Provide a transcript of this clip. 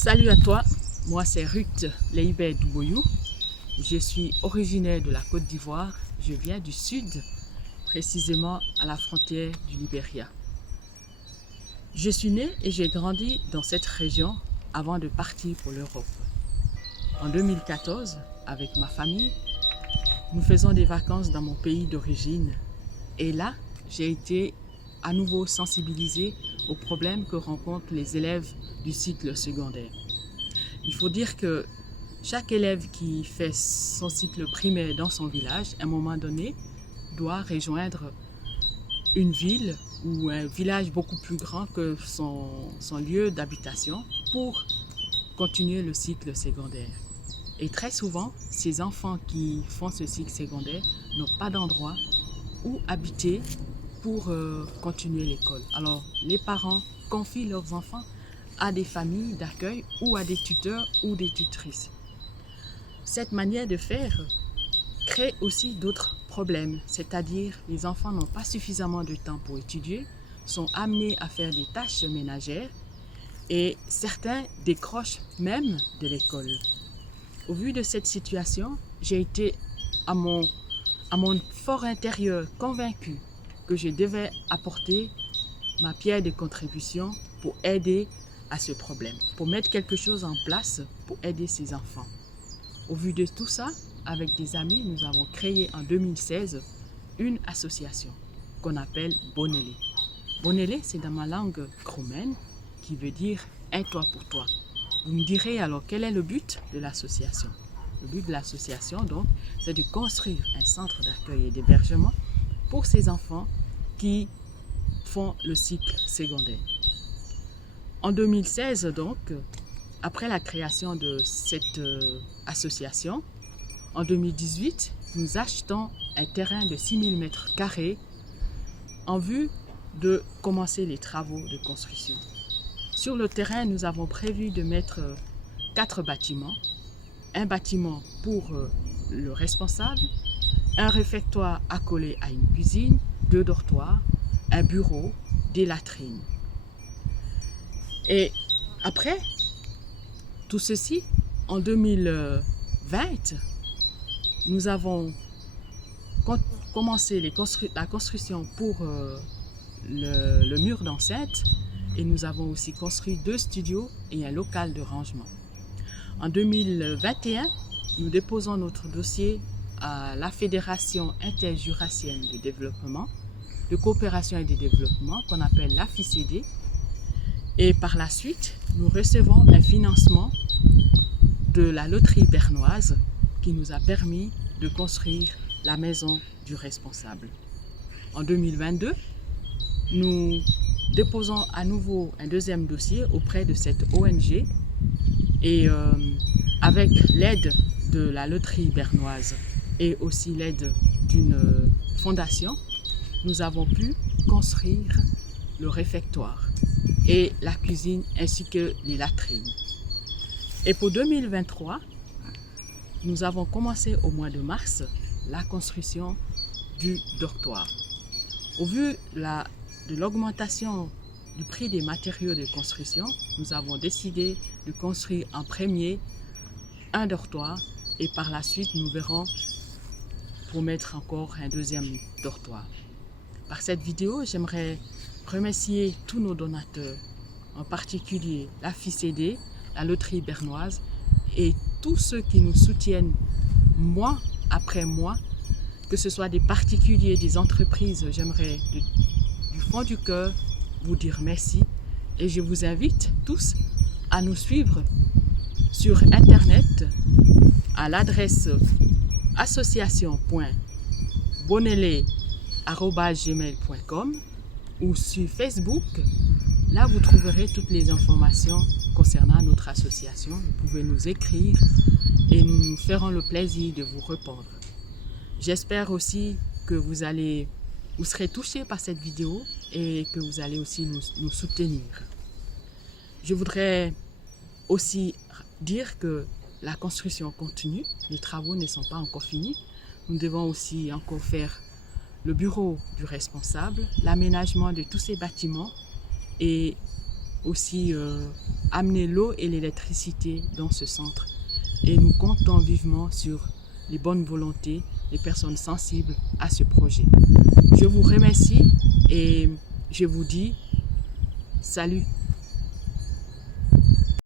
Salut à toi, moi c'est Ruth Leibert Douboyou. Je suis originaire de la Côte d'Ivoire. Je viens du sud, précisément à la frontière du Libéria. Je suis née et j'ai grandi dans cette région avant de partir pour l'Europe. En 2014, avec ma famille, nous faisons des vacances dans mon pays d'origine. Et là, j'ai été à nouveau sensibilisée aux problèmes que rencontrent les élèves du cycle secondaire. Il faut dire que chaque élève qui fait son cycle primaire dans son village, à un moment donné, doit rejoindre une ville ou un village beaucoup plus grand que son lieu d'habitation pour continuer le cycle secondaire. Et très souvent, ces enfants qui font ce cycle secondaire n'ont pas d'endroit où habiter pour continuer l'école. Alors, les parents confient leurs enfants à des familles d'accueil ou à des tuteurs ou des tutrices. Cette manière de faire crée aussi d'autres problèmes, c'est-à-dire les enfants n'ont pas suffisamment de temps pour étudier, sont amenés à faire des tâches ménagères et certains décrochent même de l'école. Au vu de cette situation, j'ai été à mon fort intérieur convaincu que je devais apporter ma pierre de contribution pour aider à ce problème, pour mettre quelque chose en place pour aider ces enfants. Au vu de tout ça, avec des amis, nous avons créé en 2016 une association qu'on appelle Bonelé. Bonelé, c'est dans ma langue roumaine qui veut dire « un toit pour toi ». Vous me direz alors quel est le but de l'association. Le but de l'association, donc, c'est de construire un centre d'accueil et d'hébergement pour ces enfants qui font le cycle secondaire. En 2016, donc, après la création de cette association, en 2018, nous achetons un terrain de 6000 m² en vue de commencer les travaux de construction. Sur le terrain, nous avons prévu de mettre 4 bâtiments. Un bâtiment pour le responsable, un réfectoire accolé à une cuisine, 2 dortoirs, un bureau, des latrines. Et après tout ceci, en 2020, nous avons commencé la construction pour le mur d'enceinte et nous avons aussi construit 2 studios et un local de rangement. En 2021, nous déposons notre dossier à la Fédération interjurassienne de développement, de coopération et de développement, qu'on appelle la FICD. Et par la suite, nous recevons un financement de la loterie bernoise qui nous a permis de construire la maison du responsable. En 2022, nous déposons à nouveau un deuxième dossier auprès de cette ONG et avec l'aide de la loterie bernoise et aussi l'aide d'une fondation, nous avons pu construire le réfectoire et la cuisine ainsi que les latrines. Et pour 2023, nous avons commencé au mois de mars la construction du dortoir. Au vu de l'augmentation du prix des matériaux de construction, nous avons décidé de construire en premier un dortoir et par la suite nous verrons pour mettre encore un deuxième dortoir. Par cette vidéo, j'aimerais remercier tous nos donateurs, en particulier la FICD, la loterie bernoise et tous ceux qui nous soutiennent mois après mois, que ce soit des particuliers, des entreprises. J'aimerais du fond du cœur vous dire merci et je vous invite tous à nous suivre sur internet à l'adresse association.bonelé@gmail.com ou sur Facebook. Là, vous trouverez toutes les informations concernant notre association. Vous pouvez nous écrire et nous nous ferons le plaisir de vous répondre. J'espère aussi que vous serez touchés par cette vidéo et que vous allez aussi nous soutenir. Je voudrais aussi dire que la construction continue, les travaux ne sont pas encore finis. Nous devons aussi encore faire le bureau du responsable, l'aménagement de tous ces bâtiments et aussi amener l'eau et l'électricité dans ce centre. Et nous comptons vivement sur les bonnes volontés des personnes sensibles à ce projet. Je vous remercie et je vous dis salut.